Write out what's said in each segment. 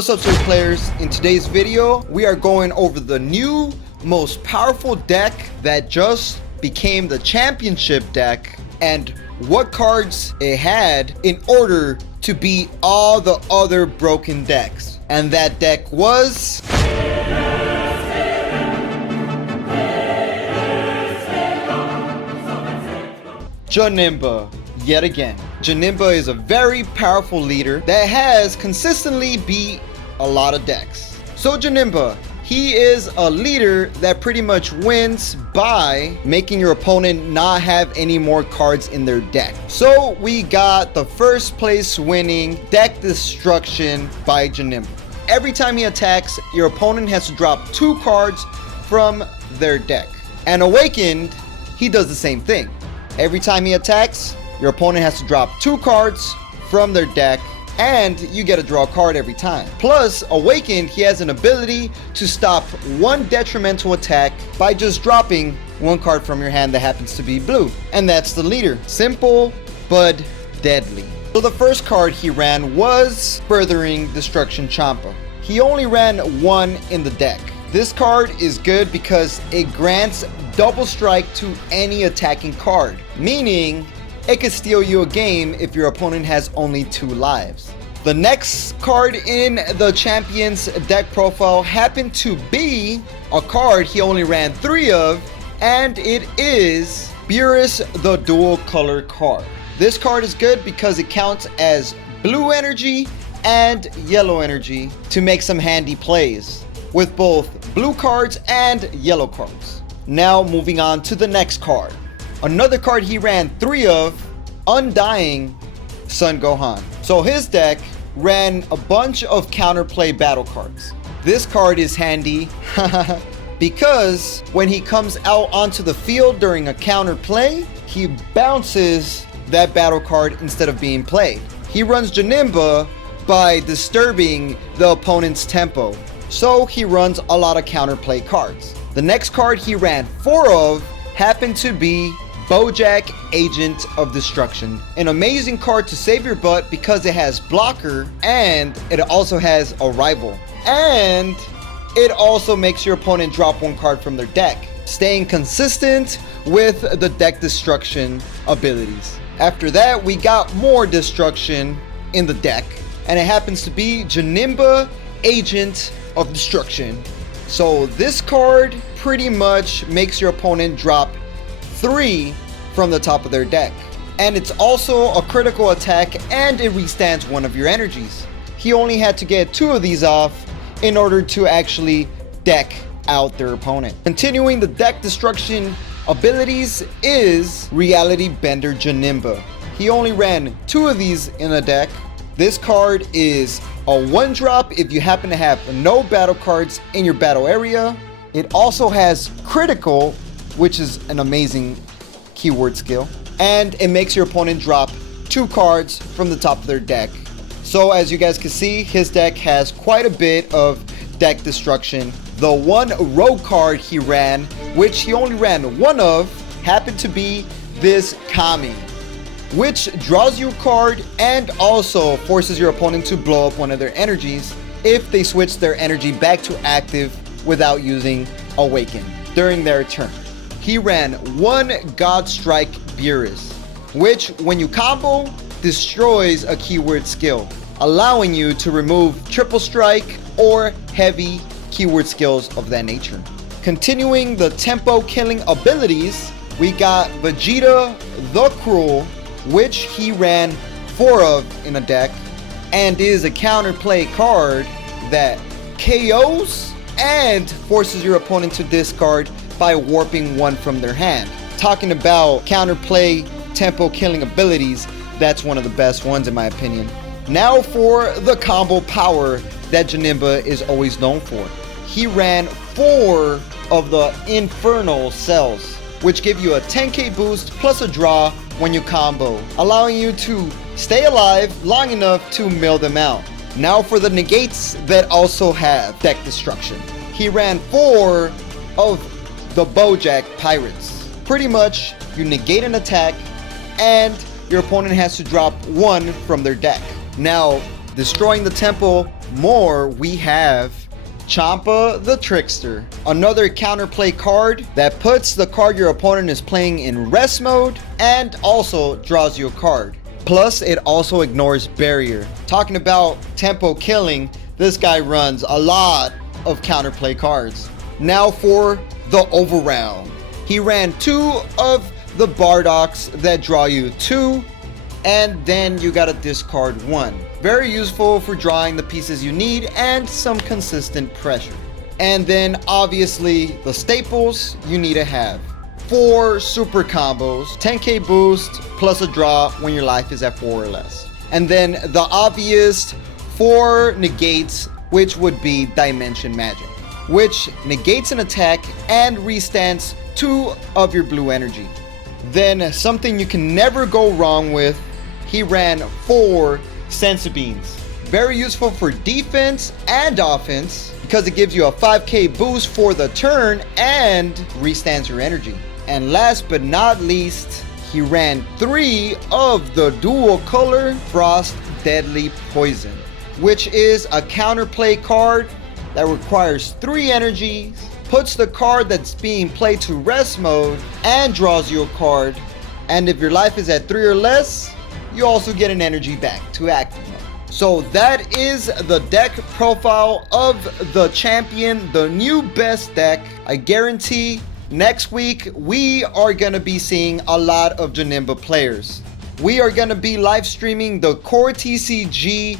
What's up, Super Players? In today's video, we are going over the new, most powerful deck that just became the championship deck and what cards it had in order to beat all the other broken decks. And that deck was... Janemba. Yet again, Janemba is a very powerful leader that has consistently beat a lot of decks. So Janemba, he is a leader that pretty much wins by making your opponent not have any more cards in their deck. So we got the first place winning deck destruction by Janemba. Every time he attacks, your opponent has to drop 2 cards from their deck. And Awakened, he does the same thing. Every time he attacks, your opponent has to drop 2 cards from their deck, and you get to draw a card every time. Plus, Awakened, he has an ability to stop 1 detrimental attack by just dropping 1 card from your hand that happens to be blue. And that's the leader. Simple, but deadly. So the first card he ran was Furthering Destruction Champa. He only ran 1 in the deck. This card is good because it grants double strike to any attacking card, meaning it could steal you a game if your opponent has only 2 lives. The next card in the champion's deck profile happened to be a card he only ran 3 of, and it is Beerus, the dual color card. This card is good because it counts as blue energy and yellow energy to make some handy plays with both blue cards and yellow cards. Now moving on to the next card. Another card he ran 3 of, Undying Sun Gohan. So his deck ran a bunch of counterplay battle cards. This card is handy because when he comes out onto the field during a counterplay, he bounces that battle card instead of being played. He runs Janemba by disturbing the opponent's tempo. So he runs a lot of counterplay cards. The next card he ran 4 of happened to be Bojack, Agent of Destruction. An amazing card to save your butt because it has blocker and it also has a rival. And it also makes your opponent drop 1 card from their deck, staying consistent with the deck destruction abilities. After that, we got more destruction in the deck, and it happens to be Janemba, Agent of Destruction. So this card pretty much makes your opponent drop 3 from the top of their deck, and it's also a critical attack and it restands 1 of your energies. He only had to get 2 of these off in order to actually deck out their opponent. Continuing the deck destruction abilities is Reality Bender Janemba. He only ran 2 of these in a deck. This card is a 1-drop if you happen to have no battle cards in your battle area. It also has critical, which is an amazing keyword skill, and it makes your opponent drop 2 cards from the top of their deck. So as you guys can see, his deck has quite a bit of deck destruction. The 1 rogue card he ran, which he only ran 1 of, happened to be this Kami, which draws you a card and also forces your opponent to blow up 1 of their energies if they switch their energy back to active without using Awaken during their turn. He ran 1 Godstrike Beerus, which when you combo, destroys a keyword skill, allowing you to remove triple strike or heavy keyword skills of that nature. Continuing the tempo killing abilities, we got Vegeta the Cruel, which he ran 4 of in a deck, and is a counterplay card that KOs and forces your opponent to discard by warping 1 from their hand. Talking about counterplay tempo killing abilities, that's one of the best ones in my opinion. Now for the combo power that Janemba is always known for. He ran 4 of the Infernal cells, which give you a 10k boost plus a draw when you combo, allowing you to stay alive long enough to mill them out. Now for the negates that also have deck destruction. He ran 4 of the Bojack Pirates. Pretty much, you negate an attack and your opponent has to drop 1 from their deck. Now, destroying the tempo more, we have Champa the Trickster, another counterplay card that puts the card your opponent is playing in rest mode and also draws you a card. Plus, it also ignores barrier. Talking about tempo killing, this guy runs a lot of counterplay cards. Now for the overround. He ran 2 of the Bardocks that draw you 2, and then you gotta discard 1. Very useful for drawing the pieces you need and some consistent pressure. And then obviously the staples you need to have. 4 super combos, 10k boost, plus a draw when your life is at 4 or less. And then the obvious 4 negates, which would be Dimension Magic, which negates an attack and restands 2 of your blue energy. Then something you can never go wrong with, he ran 4 Senzu Beans. Very useful for defense and offense because it gives you a 5k boost for the turn and restands your energy. And last but not least, he ran 3 of the dual color Frost Deadly Poison, which is a counterplay card that requires 3 energies, puts the card that's being played to rest mode, and draws you a card. And if your life is at 3 or less, you also get an energy back to active mode. So that is the deck profile of the champion, the new best deck. I guarantee next week we are going to be seeing a lot of Janemba players. We are going to be live streaming the Core TCG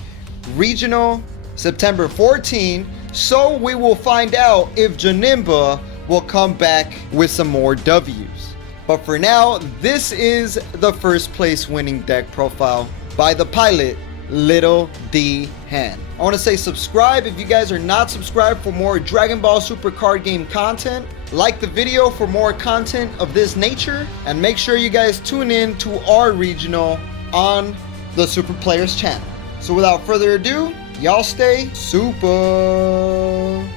Regional September 14, so we will find out if Janemba will come back with some more W's. But for now, this is the first place winning deck profile by the pilot, Little D Hand. I want to say subscribe if you guys are not subscribed for more Dragon Ball Super card game content. Like the video for more content of this nature, and make sure you guys tune in to our regional on the Super Players channel. So without further ado, y'all stay super.